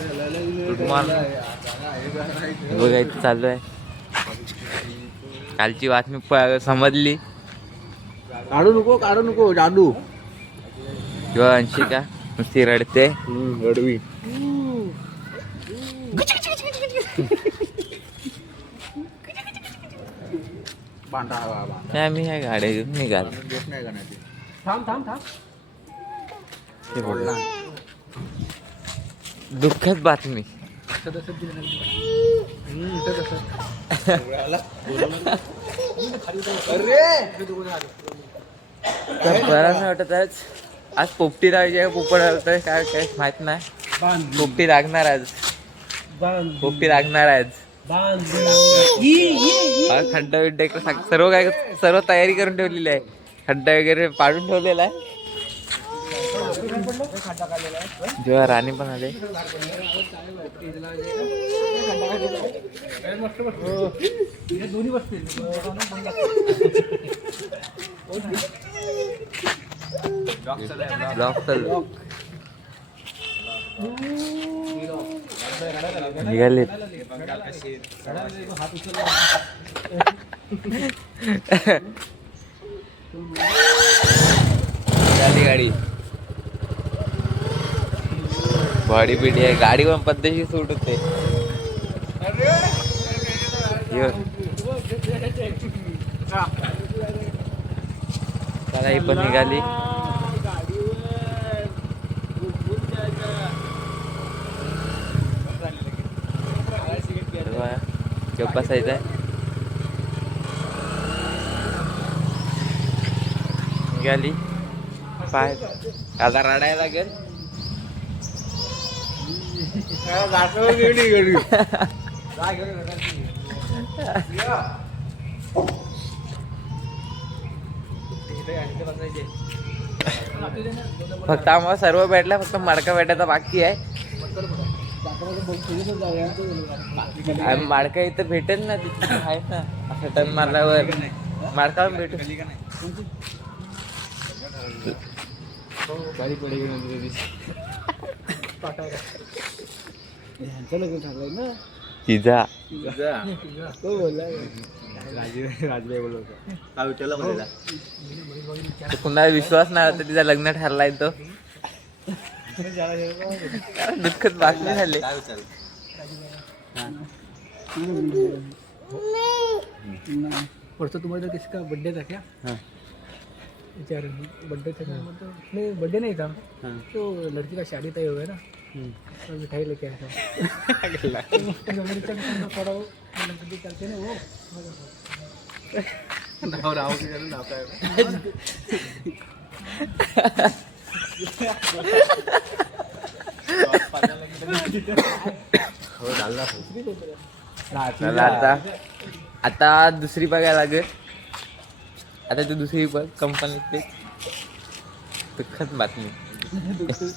Good morning. बघा इथे चालू आहे. कालची बातमी समजली. काढू नको जादू. किंवा अंशिका नुसती रडते. रडवी. मी ह्या गाड्या घेऊन निघाल. ते बोलला दुःखद बातमी. बरं नाही वाटत आज पोपटी लावायची पोपट काय काय माहित नाही. पोपटी लागणार आज. पोपटी लागणार आज. खड्डा बिड्डा सर्व काय सर्व तयारी करून ठेवलेली आहे. खड्डा वगैरे पाडून ठेवलेला आहे. जेव्हा राणी पण आले. निघाले गाडी. बॉडी बिडी आहे. गाडी पण पद्धतशीर सूट होते. चला ही पण निघाली. गप्प बसायचं आहे. निघाली. पाय आता रडायला लागेल. फक्त आम्हाला सर्व भेटला. फक्त मडका भेटायचा बाकी आहे. माडका इथं भेटेल ना. तिथे आहेत ना. असं टन मारल्यावर माडका पण भेटेल. पिझ्झा पुन्हा विश्वास नाही होता. तिचा लग्न ठरलाय तो. दुःखद बातमी झाली. परसों तुम्हारे तो किसका बर्थडे था क्या? बेचारे बर्थडे था मतलब नहीं बर्थडे नहीं था. तो लड़की का शादी तय हो गया ना. तो मिठाई लेके आया था. अमेरिका में पड़ा हो करते ना वो. आता दुसरी बघायला लागेल. आता तू दुसरी बघ कंपनीत. दुःखद बातमी.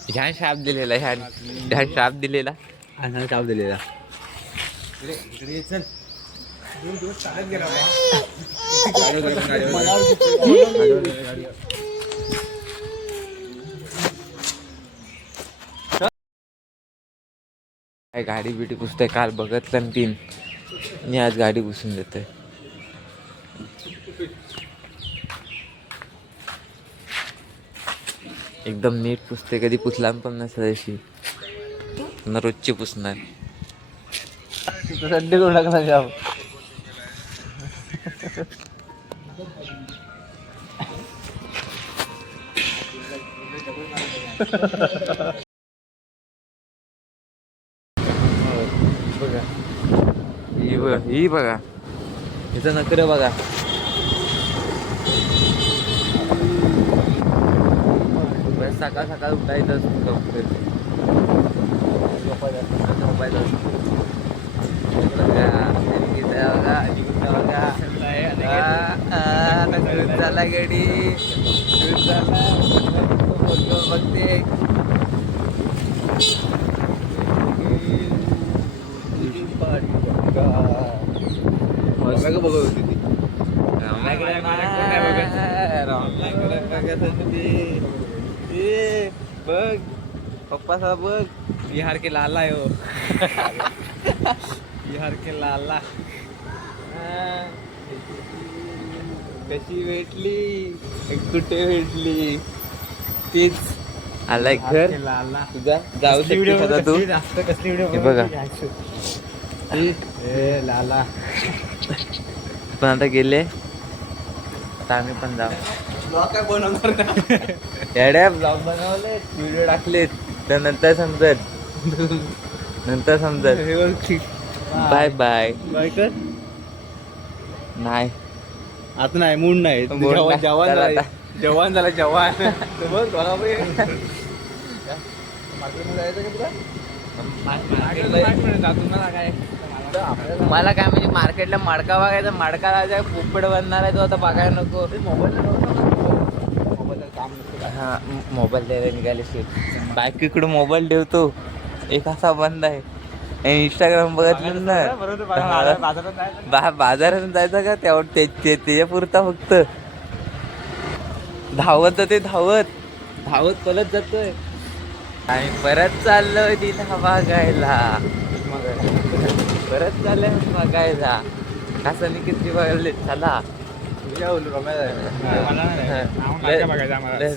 ह्या शाप दिलेला. ह्या शाप दिलेला. शाप दिलेला. गाडी बिडी पुसते. काल बघत तीन. मी आज गाडी पुसून देते. एकदम नीट पुसते. कधी पुसला पण नसतं अशी. रोजची पुसणार. संडे करून टाकला जाऊ. ही बघा. हिचं नखरं बघा. सकाळ सकाळ उठायचं झाला गडी. बघते बघ पप्पा बघ. बिहार के लाला है वो बिहार के लाला कशी भेटली कुठे भेटली तीच आलाय घर लाला तुझा जाऊ शकते आता तू जास्त कसली व्हिडिओ हे बघा. ए लाला पण आता गेले आता आम्ही पण जाऊ काय बनवणार ना येड्या ब्लॉग बनवले व्हिडिओ टाकलेत तर नंतर समजत बाय बाय काय कर नाही आता नाही मूड नाही मूड नाही. जवान चला झाला आता. जवान झाला जवान बघ बरोबर मार्केटमध्ये जायचं का तुला मला काय म्हणजे मार्केटला मडका बघायचा मडका लावायचा पोपट बनणार आहे तो आता बघायला नको हा मोबाईल द्यायला निघाले बाईक इकडे मोबाईल ठेवतो एक असा बंद आहे इंस्टाग्राम बघितलं ना बाजारात जायचं का त्याच्या पुरता फक्त धावत जाते धावत पलत जातोय आणि परत चाललोय तिला बघायला परत चाललंय बघायला असं मी किती बघायला चला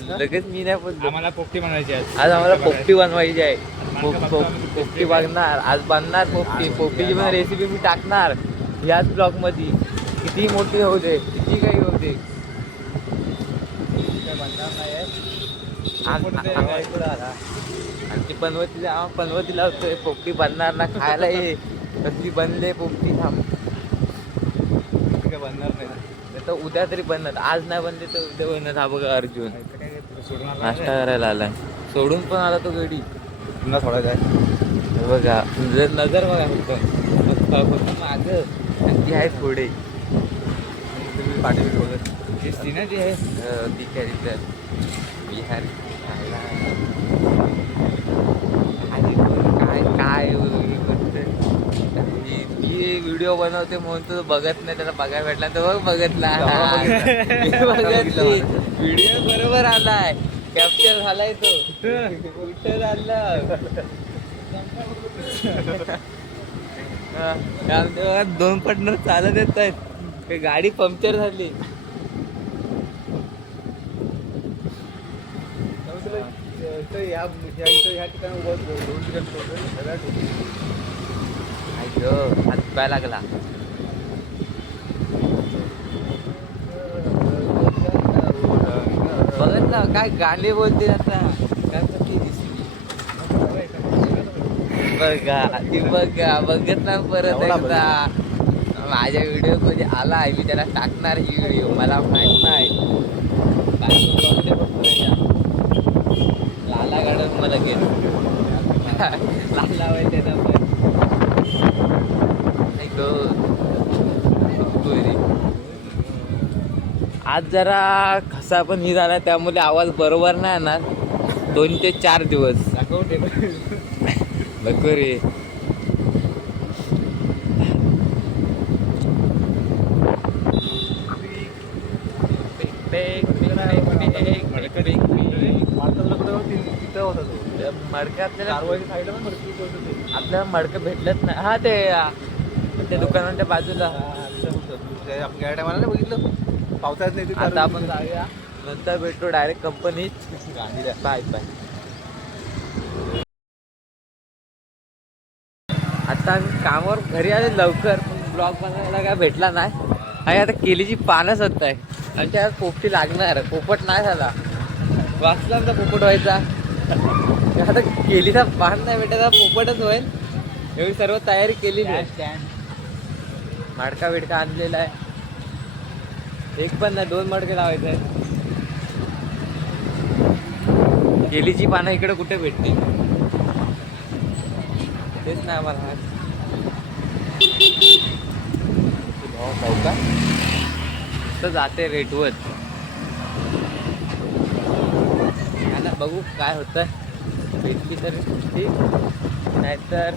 लगेच मी नाही बोलतो आम्हाला पोपटी बनायची आहे आज आम्हाला पोपटी बनवायची आहे पोपटी बघणार आज बनणार पोपटीची पण रेसिपी मी टाकणार याच ब्लॉग मध्ये किती मोठी होऊ दे किती काही होऊ दे आणि पनवतीला होतोय पोपटी बनणार ना खायला ये कसली बनले पोपटी थांब बनणार नाही तर उद्या तरी बनणार आज नाही बनले तर उद्या बनणार हा बघा अर्जुन नाश्ता करायला आलाय सोडून पण आला तो गडी पुन्हा थोडा जाय बघा नजर बघा फक्त माग ती आहे पुढे पाठी बोलत दिसती ना ती आहे ती काय बिहार काय मी व्हिडिओ बनवते म्हणून तो बघत नाही त्याला बघायला भेटला तर बघ बघितला व्हिडिओ बरोबर आलाय कॅप्चर झालाय तो कुठं झालं दोन पार्टनर चालत येत आहेत गाडी पंक्चर झाली या ठिकाणी हात पाय लागला बघितलं काय गाणे बोलते आता काय कशी दिसली बघा ती बघा बघत ना परत एकदा माझ्या व्हिडिओ मध्ये आला आहे मी त्याला टाकणार ही व्हिडिओ मला माहित नाही लाला गाडन मला लगेच लाला वाईट त्याचा पण आज जरा खसा पण ही झाला त्यामुळे आवाज बरोबर नाही येणार 2 ते 4 दिवस बघ रे मडकं आपल्याला मडकं भेटलंच नाही हा ते दुकानाच्या बाजूला आपण गेल्या टायमाला नाही बघितलं पावसाळ्यात नाही आता आपण जाऊया नंतर भेटतो डायरेक्ट कंपनीत बाय बाय आता आम्ही कामावर घरी आले लवकर पण ब्लॉग बनवायला काय भेटला नाही आणि आता केलीची पानं सत्त आहे आणि त्या पोपटी लागणार पोपट नाही झाला वाचला आमचा पोपट व्हायचा आता केलीचा पान नाही भेटायचा पोपटच होईल एवढी सर्व तयारी केलेली आहे मडका बिडका आणलेला आहे एक पण नाही 2 मडके लावायचे आहे केलीची पानं इकडे कुठे भेटते तेच नाही आम्हाला का तर जाते रेटवर ना बघू काय होतं भेटली तर ठीक नाहीतर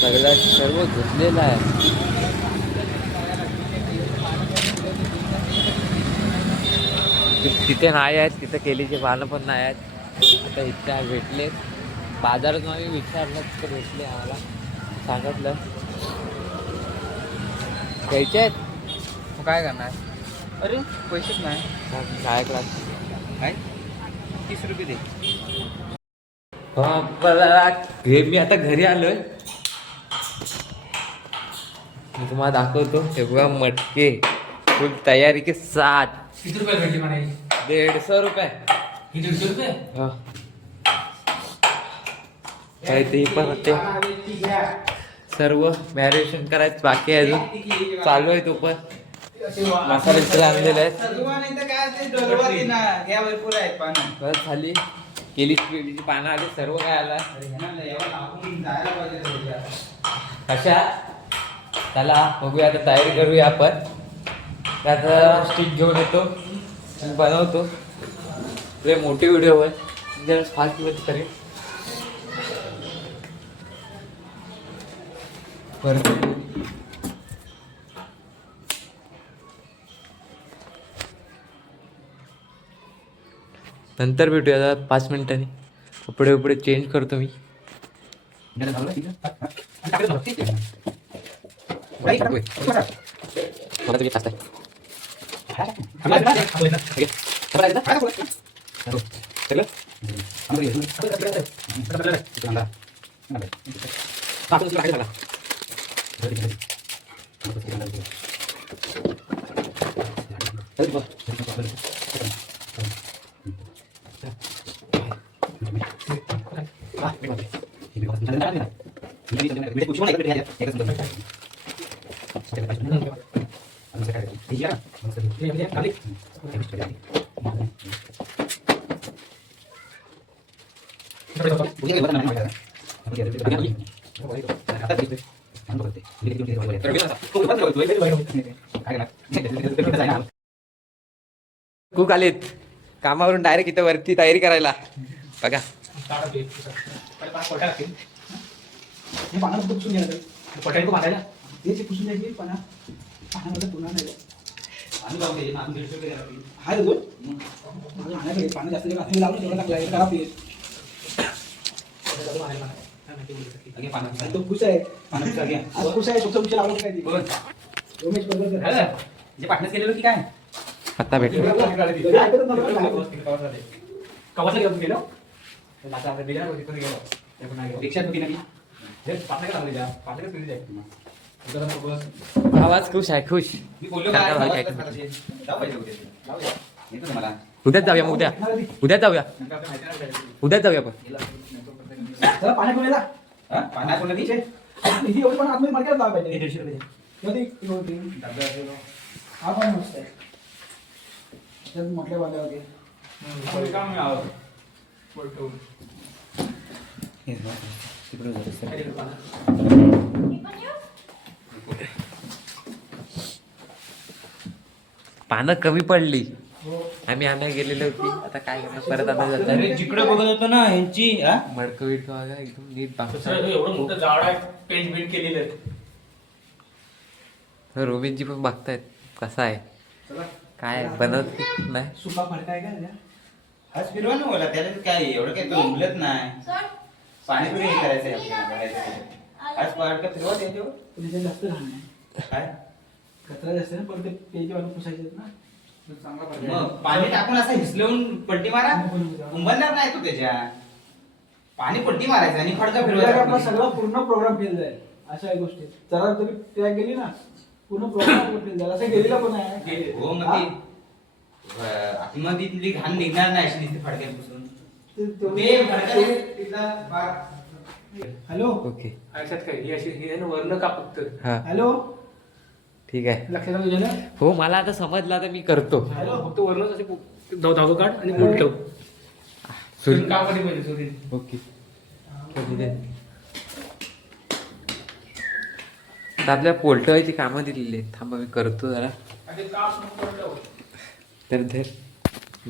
सगळं सर्व घेतलेलं आहे तिथे नाही आहेत तिथे केलीचे पानं पण नाही आहेत आता इथं भेटले बाजारात आम्ही विचारलं तर भेटले आम्हाला सांगितलं घ्यायचे आहेत. मग काय करणार? अरे पैसेच नाही. काय क्लास काय 30 रुपये दे. हे मी आता घरी आलोय. मी तुम्हाला दाखवतो. हे बघा मटके फुल तयारी के साथ. किती रुपये भेटली म्हणाई? 150 रुपये. ही 150 रुपये? हा. काय ते पण होते सर्व मॅरिनेशन करायचं बाकी आहे अजून चालू आहे तो पण मसाले इकडे आणलेले आहेत. बस झाली केलीची पानं आली सर्व काय आला कशा चला बघूया आता तयारी करूया आपण. त्याचा स्टिक घेऊन येतो आणि बनवतो. लय मोठी व्हिडिओ आहे जरा फास्ट मध्ये करेन. नंतर भेटूया आता 5 मिनिटांनी. कपडे वपडे चेंज करतो मी. कुक आलेत कामावरून डायरेक्ट इथं वरती तयारी करायला बघा. आता भेटू आवाज खुश आहे खुश. उद्याच जाऊया मग उद्याच जाऊया आपण. पानं कमी पडली आम्ही आणायला गेलेलो होती. आता काय करणार परत आणायला जातात. जिकडे बघत होतो ना ह्यांची मडकं विडकं बघा एकदम नीट बाकी एवढं मोठं झाड आहे पेंट बिंट केलेलं आहे. रोमिनजी पण बघतायत कसा आहे काय बनवत नाही. सुका फडका आहे का? आज फिरवा ना बोला त्याला काय एवढं काही तो उमलत नाही. पाणीपुरी हे करायचंय आपल्याला. आज पाडका फिरवा त्याच्यावर पुण्याच्या जास्त घाण आहे. काय कचरा जास्त ना परत पेज वाढून पुसायचे ना. मग पाणी टाकून असं हिसलवून पट्टी मारा उंबलणार नाही तो त्याच्या. पाणी पट्टी मारायचं आणि फडका फिरवायचा. आपला सगळा पूर्ण प्रोग्राम फेल जाईल अशा गोष्टी. जरा तरी ट्रॅक गेली ना पूर्ण प्रोग्राम फेल जाईल. असं गेलेला पण आहे. हो मग ती आतमधली घाण निघणार नाही अशी नुसती फडक्यापासून. ते फडका हॅलो ओके लक्षात काय ही अशी ही वर्ण का फक्त. हा हॅलो ठीक आहे. लक्षात आलं तुझ्या? हो मला आता समजलं आता मी करतो. हॅलो फक्त वरणच असे धावतो काढ आणि बोट ठेव. कामध्ये पाहिजे सुरी. ओके आपल्या पोल्टवायची कामं दिलेली आहेत. थांबा मी करतो जरा. तर धर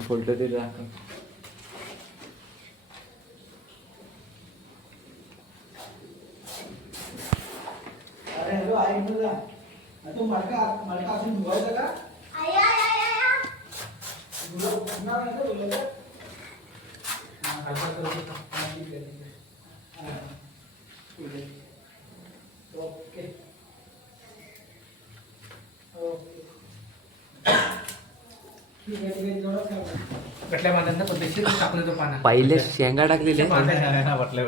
पोल्ट ते दाखव. अरे हॅलो आई बोला. तू मडका अजून धुवायचा का? ओके गटल्या बांधायचा पद्धतशीर टाकून तो पाना पहिले शेंगा टाकलेले बांधायला वाटले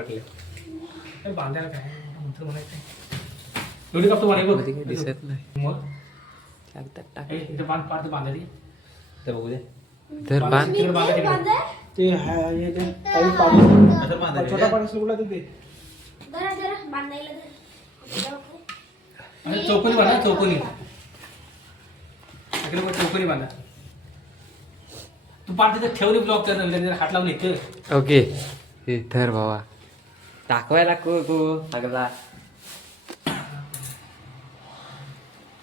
बांधायला काय म्हणतो म्हणायचं एवढी कापतो म्हणे मध्ये काही दिसत नाही मग टाकतात टाक इथे पाच बांधायची तर बघू दे तर बांध तिकडे बांधायची ते छोटा पाणी सुरला तर ते चौकोनी बांधा चौकोनी इकडे चौकोनी बांधा तू पाठ तिथे ठेवली ब्लॉक त्यानं हात लावून येते ओके हे धर बाबा दाखवायला तू सगळा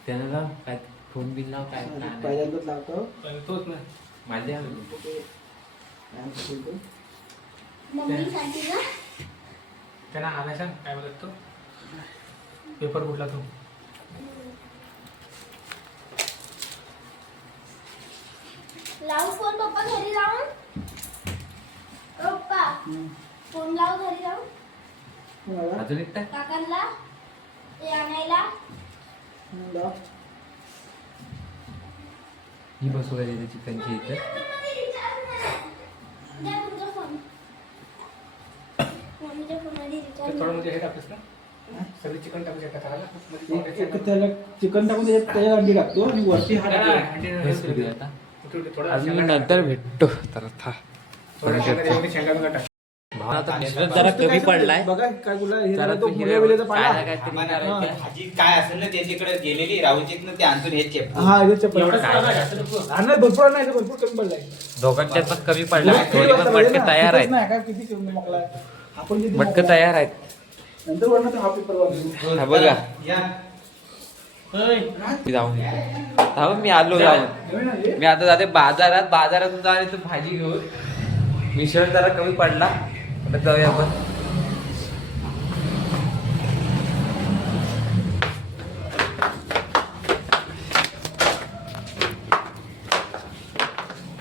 त्यानं लाव काय फोन बिल लाव काय पहिल्यांदाच लावतो तोच ना माझ्या त्यांना आलाय सांग काय बोलत तो पेपर कुठला तो लाव फोन पप्पा घरी जाऊन पप्पा फोन लाव घरी जाऊन अजून एक टाक. काकांना ते आणायला ही बसवलेली चिकनची इथे द्या तुमचा फोन मम्मीच्या फोनमध्ये रिचार्ज थोडं म्हणजे हे टाकतेस ना सगळी चिकन टाकू शकता त्याला चिकन टाकून त्याच्यात अंडी टाकतो आणि वरती हा बस करू आता. अजून मी नंतर भेटतो तर था. भावा आता मिश्रण जरा कमी पडलाय बघा काय बोलला हे जरा जरा तो तू मुल्या बिल्याचा काय पाला ना काहीतरी करायचं. भाजी काय असेल ना त्याच्याकडे गेलेली राहूची ते आणतो हे चेप हा हे चप्पल एवढं काय? नाही भरपूर नाही भरपूर कमी पडलाय दोघांच्यात पण कमी पडलाय थोडी पण मटके तयार आहेत नाही काय किती कमी मोकळा आपण किती मटके मोकळा. तयार आहेत नंतर वरनं तो हा पेपर वाजू हा बघा या जाऊन थांब मी आलो जाऊन मी आता जाते बाजारातून जाऊन तू भाजी घेऊन मिश्रण जरा कमी पडला आता जाऊया आपण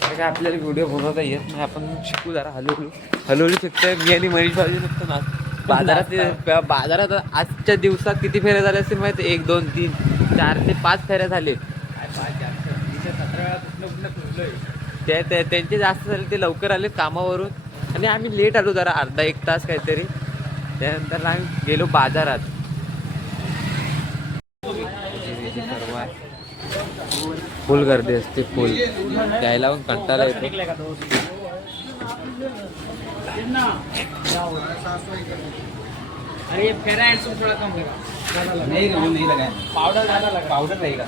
काय आपल्याला व्हिडिओ बनवता येत नाही आपण शिकू जरा हलवू शकतोय मी आणि मनीष भाजी शकतो ना बाजारात आजच्या दिवसात किती फेऱ्या झाल्या असतील माहिती 1 2 3 4 ते 5 फेऱ्या झाले त्यांचे जास्त झाले ते लवकर आले कामावरून आणि आम्ही लेट आलो जरा अर्धा 1 तास काहीतरी त्यानंतर आम्ही गेलो बाजारात फुल गर्दी असते फुल द्यायला पण कंटाळा येतो अरे फेरा एंड तुम थोड़ा कम लगा नाही वो नहीं लगा पाउडर ज्यादा लगा पाउडर रहेगा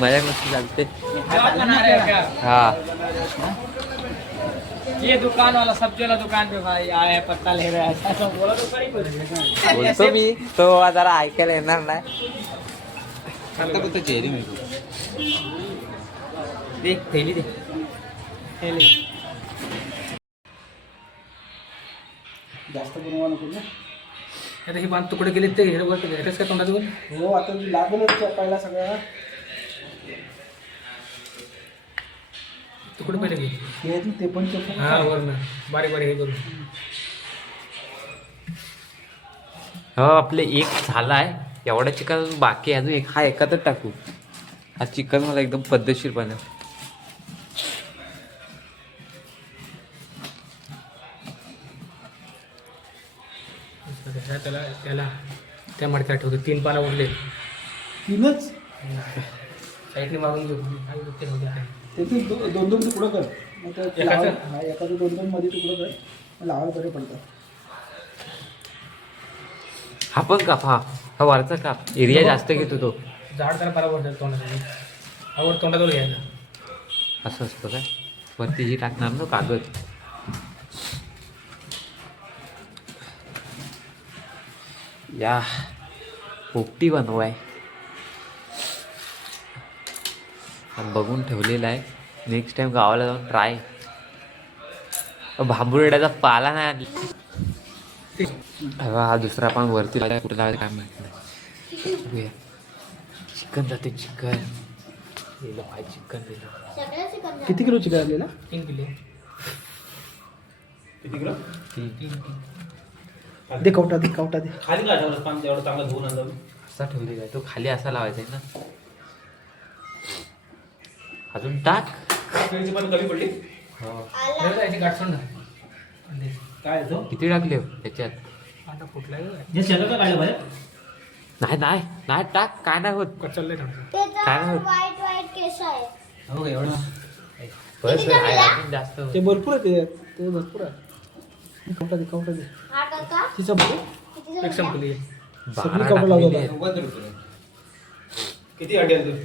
मजा मस्ती चालते आप बना रहे हो क्या हा ये दुकान वाला सब्जी वाला दुकान पे भाई आया पत्ता ले रहा है ऐसा बोला तो सही कुछ बोलतो मी तो जरा ऐकायला येणार नाही आता पण चेहरी मी देख थैली दे जास्त बनवा नको ना आता हे बांध तुकडे गेले ते हेच का तोंडात वर हो आता लागेलच पहिला सगळ्या तुकडे पहिले घे हे ते पण चप्पल हा वरनं बारीक बारीक हे करून हो आपले एक झालाय एवढा चिकन अजून बाकी आहे अजून हा एकातच टाकू हा चिकन मला एकदम पद्धतशीर बनव त्याला त्याला त्या मडक्यात ठेवतो 3 पानं उरले तीनच साईडने मारून घेऊ ते होते त्याचे दोन दोन तुकडं कर मग ते एकाचं? लावा- हा एकाचं 2 मध्ये तुकडं कर मग लावायला बरे पडतात हा पण काप हा वरचा काप एरिया जास्त घेतो तो झाड जरा बरोबर जाईल तोंडात आवर तोंडाजवळ घ्यायचा असं असतं काय वरती ही टाकणार ना कागद या पोपटी बनवाय बघून ठेवलेला आहे नेक्स्ट टाइम गावाला जाऊन ट्राय भांबुर्ड्याचा पाला नाही आणला हा दुसरा पण वरती लावायचा कुठे लावायचा काय माहिती नाही चिकन जाते चिकन दिलं भाई चिकन दिलं सगळ्याच करणार किती किलो चिकन आणलेला 3 किलो किती किलो? दे कवटा दे कवटा दे. खाली काढावं पाणी एवढं चांगलं धुवून आणलं. असा ठेवली काय तो खाली असा लावायचा आहे ना. अजून टाक. केळीची पण कमी पडली. याची गाठसोड ना. काय तो? किती टाकले त्याच्यात? आता फुटलाय बघ. हे शेतात का काढलं बाहेर? नाही नाही नाही टाक काय नाही होत. कचललंय थोडं. काय त्याच्यावर होत? व्हाईट व्हाईट केस आहे. हो एवढं. बस आहे, अजून जास्त होत. ते भरपूर आहे ते भरपूर आहे. कवटा दे कवटा दे. हा टाका. तिचं बघ. किती एक झाले? संपली. सगळी 12 कवटा लावली. टाकलेली आहेत. 90 रुपये. किती अटेल तू?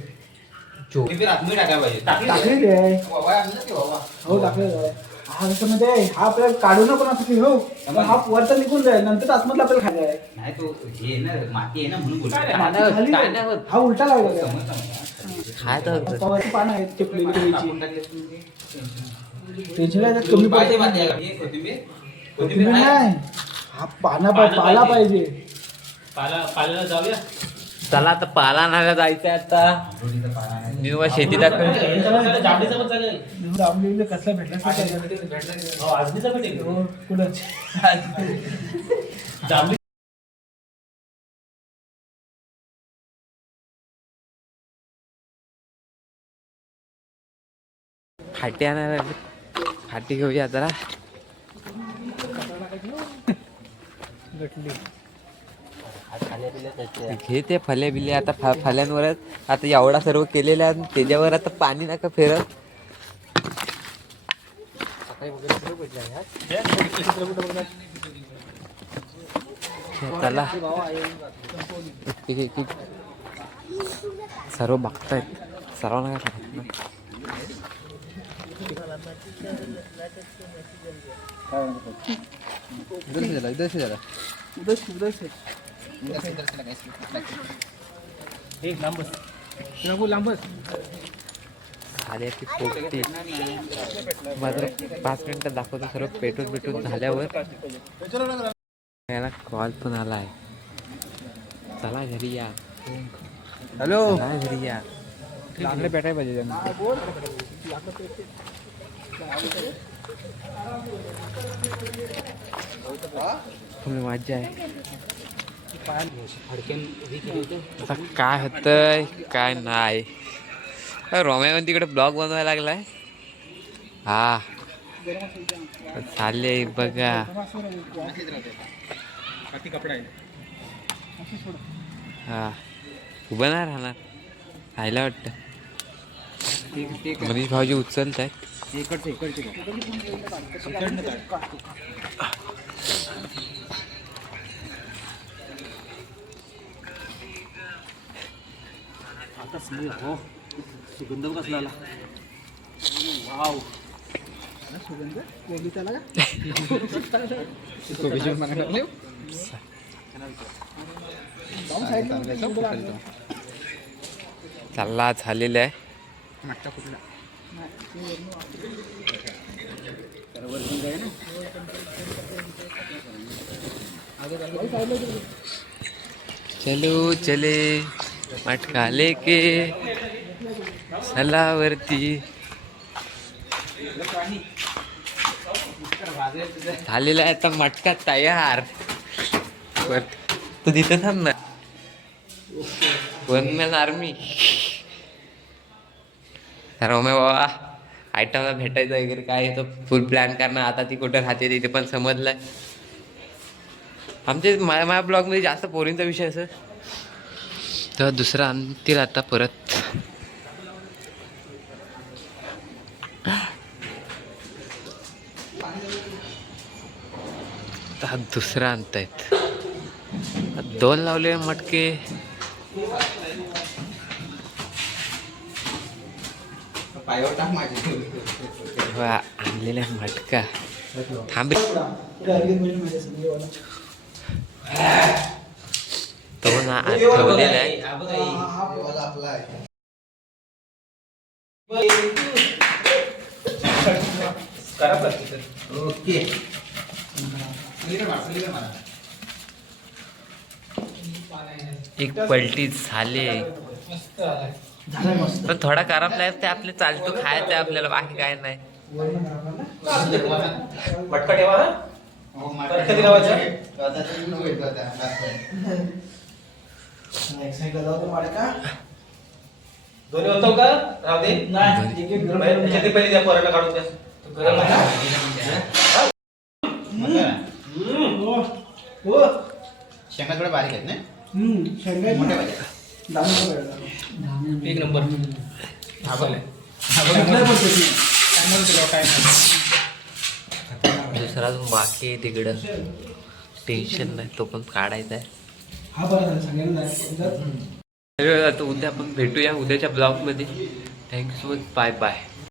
चो- किती रात्री टाकायला पाहिजे? टाकलेली आहे. वावा आणलं की वावा? हो टाकलेलं आहे. हा कसं म्हणजे हा आपल्याला काढू नको ना की हो पण हा वरचा निघून जाईल नंतर आतमधला आपल्याला खायला आहे. नाही तो हे ना माती आहे ना म्हणून बोलतो. काय नाही होत, खाली काय आहे. नाही होत. हा उलटा लावला आहे. समजलं मला. खायचं होतं. पावाची पानं आहेत टिपलेली केळीची. टाकून टाकली असती म्हणजे टेन्शन आहे त्यात कमी पाहिजे पडते. माती आहे का? हे कोथिंबीर? कोथिंबीर आहे? नाही हा पाला पानं पाहिजे. पाल्याला जाऊया. चला आता पाला आणायला जायचं आता. रोडीचं पाला आहे. निव्वळ शेती दाखव. जांभळीचं पण चालेल. आंबलेलं कसला भेटला हो, आजनीचं पण एक. कुठं जांभळी फाटी आणायला फाटी घेऊया जरा. घे ते फले बिले आता फल्यांवरच आता एवढा सर्व केलेला आहे. त्याच्यावर आता पाणी नका फिरत. चला सर्व बघतायत सर्वांना काय सांगत ना. एक लांब लांबच. आल्याची पोपटी मात्र 5 मिनिटं दाखवतो सर्व पेटून झाल्यावर. याला कॉल पण आलाय. चला घरी या. हॅलो चला घरी या. लाकडे पेटाय पाहिजे त्यांना. फुल मजा आहे. आता काय होतंय काय नाही. रोम्या तिकडे ब्लॉग बनवायला लागलाय. हा चालले बघा. हा उभं नाही राहणार. खायला वाटतं मनीष भाऊजी उचलत आहेत. सुगंध कसला आला. वाव सुगंध कोबी त्याला का चालला झालेला आहे. चलो चले मटका लेके सलावरती. झालेला आहे आता मटका तयार. तू तिथं थांब ना. 1 मॅन आर्मी. रोमे बाबा आयटमला भेटायचं वगैरे काय तो फुल प्लॅन करणं. आता ती कुठं राहते तिथे पण समजलंय. आमचे माझ्या ब्लॉगमध्ये जास्त पोरींचा विषय असं तर दुसरा आणतील आता परत. हा दुसरा आणतायत. 2 लावले मटके. पायावर टाक माझी. आणलेला मटका थांबे तो ना ठेवलेला आहे. ओके एक पलटी झाले पण थोडा खराब नाही ते आपले चालतो खायचं आपल्याला बाकी काय नाही. वरण घालावं ना. असू दे तुम्हाला. पटकन ठेवा हा. कधी लावायचं? एक साईडला जाऊ दे माडका. दोन्ही होतो का राहू दे. नाही एक एक गरम बाहेर करून त्याच्यात घ्या. पहिले त्या पोराला काढून द्या. तो गरम आहे ना. हो हो शेंगा थोडे बारीक आहेत ना शेंगा आहेत मोठे ना. पाहिजे. दाणे पाहिजे. एक नंबर. आबल आहे. चांगल्या पद्धतीने. दुसरा अजून बाकी आहे तिकडं, टेन्शन नाही, तो पण काढायचा आहे. हा बरं झालं सगळ्यांना जायचं. आता उद्या आपण भेटूया उद्याच्या ब्लॉगमध्ये. Thank you so much. Bye bye.